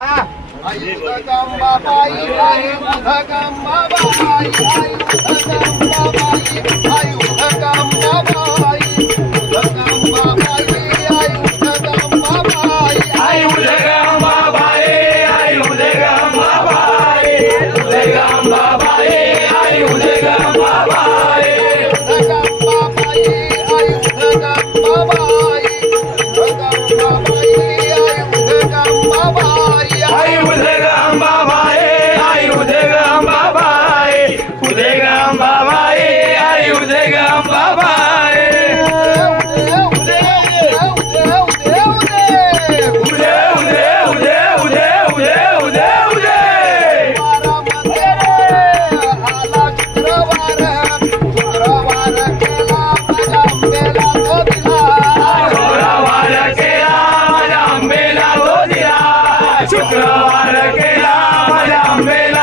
आई उदगंबाबाई आई उदगंबाबाई आई उदगंबाबाई आई उदगंबाबाई उदगंबाबाई आई उदगंबाबाई आई उदगंबाबाई आई उदगंबाबाई उदगंबाबाई आई उदगंबाबाई उदगंबाबाई आई उदगंबाबाई उदगंबाबाई आई उदगंबाबाई आई उदगंबाबाई आई उदगंबाबाई उदगंबाबाई आई उदगंबाबाई उदे उदे उदे उदे उदे उदे उदे शुक्रवार केला माझ्या आंबेला गोदिला शुक्रवार केला माझ्या आंबेला